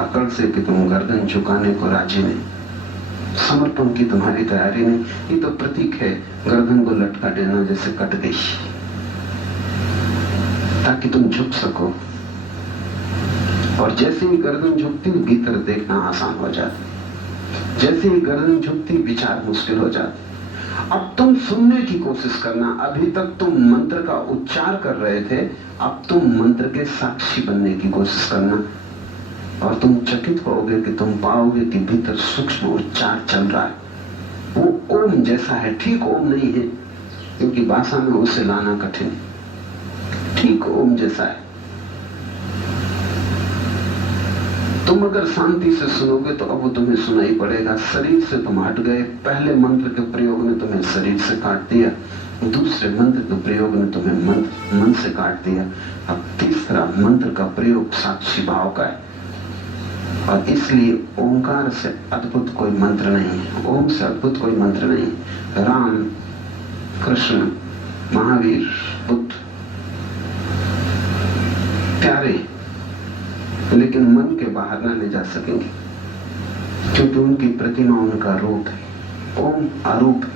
अकड़ से कि तुम गर्दन झुकाने को राजी नहीं, समर्पण की तुम्हारी तैयारी नहीं। ये तो प्रतीक है गर्दन को लटका देना जैसे कट गई, ताकि तुम झुक सको। और जैसे ही गर्दन झुकती भीतर देखना आसान हो जाता, जैसे ही गर्दन झुकती विचार मुश्किल हो जाते। अब तुम सुनने की कोशिश करना। अभी तक तुम मंत्र का उच्चार कर रहे थे, अब तुम मंत्र के साक्षी बनने की कोशिश करना, और तुम चकित होगे कि तुम पाओगे कि भीतर सूक्ष्म उच्चार चल रहा है। वो ओम जैसा है, ठीक ओम नहीं है, क्योंकि भाषा में उसे लाना कठिन है, ठीक ओम जैसा है। तुम अगर शांति से सुनोगे तो अब वो तुम्हें सुनाई पड़ेगा। शरीर से तुम हट गए, पहले मंत्र के प्रयोग ने तुम्हें शरीर से काट दिया, दूसरे मंत्र के प्रयोग ने तुम्हें मन से काट दिया। अब तीसरा मंत्र का प्रयोग साक्षी भाव का है, और इसलिए ओंकार से अद्भुत कोई मंत्र नहीं है, ओम से अद्भुत कोई मंत्र नहीं। राम, कृष्ण, महावीर, बुद्ध प्यारे, लेकिन मन के बाहर ना ले जा सकेंगे, क्योंकि उनकी प्रतिमा उनका रूप है, ओम अरूप है।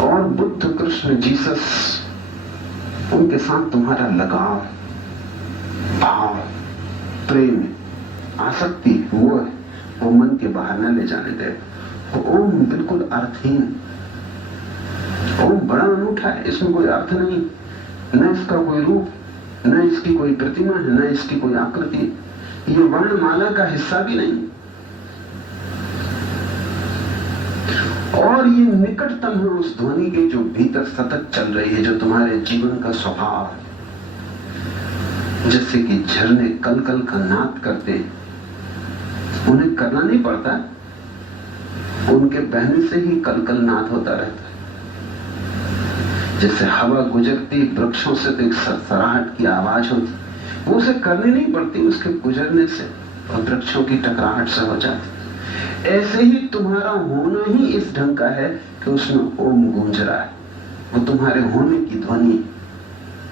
और बुद्ध, कृष्ण, जीसस, उनके साथ तुम्हारा लगाव, भाव, प्रेम, आसक्ति वो है, वो मन के बाहर ना ले जाने दे। ओम बिल्कुल अर्थहीन, ओम बड़ा अनूठा है, इसमें कोई अर्थ नहीं, न इसका कोई रूप, न इसकी कोई प्रतिमा है, न इसकी कोई आकृति, ये वर्णमाला का हिस्सा भी नहीं, और ये निकटतम है उस ध्वनि के जो भीतर सतत चल रही है, जो तुम्हारे जीवन का स्वभाव है। जैसे कि झरने कल कल का नाद करते, उन्हें करना नहीं पड़ता, उनके बहने से ही कल कल नाद होता रहता है। जैसे हवा गुजरती वृक्षों से तो एक सरसराहट की आवाज होती, वो उसे करनी नहीं पड़ती, उसके गुजरने से और वृक्षों की टकराहट से हो जाती। ऐसे ही तुम्हारा होना ही इस ढंग का है कि उसमें ओम गूंज रहा है, वो तुम्हारे होने की ध्वनि,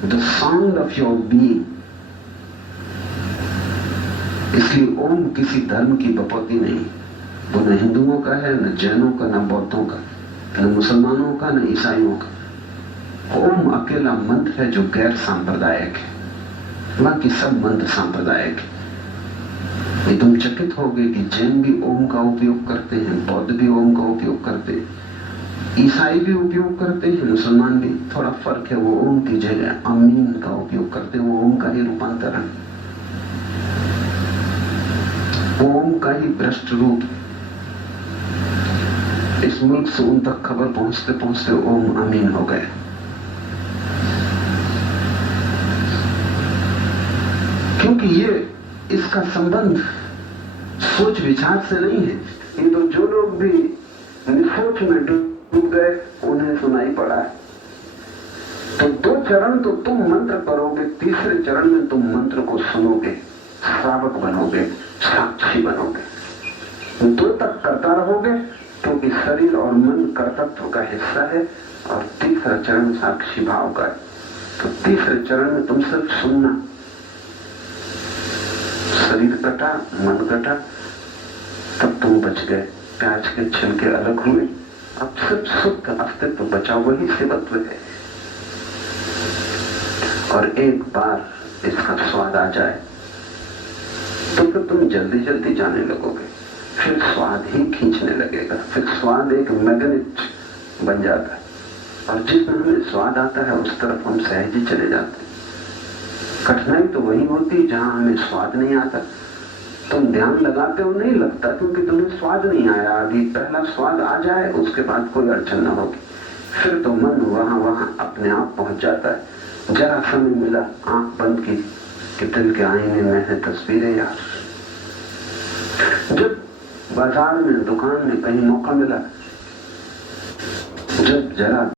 the sound of your being. इसलिए ओम किसी धर्म की बपौती नहीं, वो न हिंदुओं का है, न जैनों का, न बौद्धों का, न मुसलमानों का, न ईसाइयों का। ओम अकेला मंत्र है जो गैर सांप्रदायिक है, बाकी सब मंत्र सांप्रदायिक है। ये तुम चकित होगे कि जैन भी ओम का उपयोग करते हैं, बौद्ध भी ओम का उपयोग करते हैं, ईसाई भी उपयोग करते हैं, मुसलमान भी। थोड़ा फर्क है, वो ओम की जगह अमीन का उपयोग करते हैं, वो ओम का ही रूपांतरण, ओम का ही भ्रष्ट रूप। इस मुल्क से उन तक खबर पहुंचते पहुंचते ओम अमीन हो गए। क्योंकि ये इसका संबंध सोच विचार से नहीं है। ये तो जो लोग भी निसोच में डूब गए उन्हें सुनाई पड़ा है। तो दो चरण तो तुम मंत्र करोगे, तीसरे चरण में तुम मंत्र को सुनोगे, श्रावक बनोगे, साक्षी बनोगे। दो तक करता रहोगे क्योंकि शरीर और मन कर्तव्य का हिस्सा है, और तीसरा चरण साक्षी भाव का है। तो तीसरे चरण में तुम सिर्फ सुनना, शरीर कटा, मन कटा, तब तुम बच गए, प्याज के छिलके अलग हुए, अब सिर्फ शुद्ध अस्तित्व बचा, वही शिवत्व है। और एक बार इसका स्वाद आ जाए तो फिर तुम जल्दी जल्दी जाने लगोगे, फिर स्वाद ही खींचने लगेगा, फिर स्वाद एक मैग्नेट बन जाता है, और जिसमें हमें स्वाद आता है उस तरफ हम सहज ही चले जाते हैं। कठिनाई तो वही होती जहां हमें स्वाद नहीं आता। तुम ध्यान लगाते हो, नहीं लगता क्योंकि तुम्हें स्वाद नहीं आया। अभी पहला स्वाद आ जाए उसके बाद कोई अड़चन न होगी, फिर तो मन वहां अपने आप पहुंच जाता है। जरा समय मिला, आंख बंद की कि दिल के आईने में है तस्वीरें यार। जब बाजार में, दुकान में कहीं मौका मिला, जब जरा